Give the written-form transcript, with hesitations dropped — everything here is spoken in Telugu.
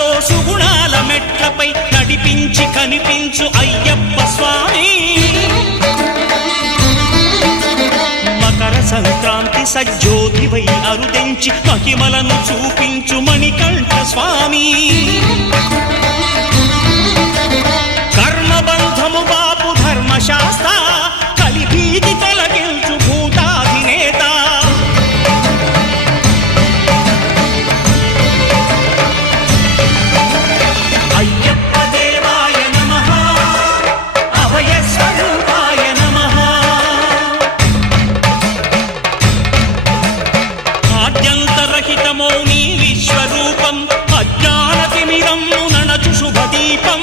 సుఖాలతో సుగుణాల మెట్లపై నడిపించి కనిపించు అయ్యప్ప స్వామి. మకర సంక్రాంతి సజ్జోతివై అరుదెంచి మహిమలను చూపించు మణికంఠ స్వామి. కర్మబంధము బాపు ధర్మశాస్త్ర కలిభీతి తొలగించు భూతాధినేత. అయ్యప్ప దేవాయ నమః, అభయ స్వరూపాయ నమః. ఆద్యంతరహితమో నీ విశ్వరూపం, అజ్ఞానతిమిరం నణచు శుభదీపం.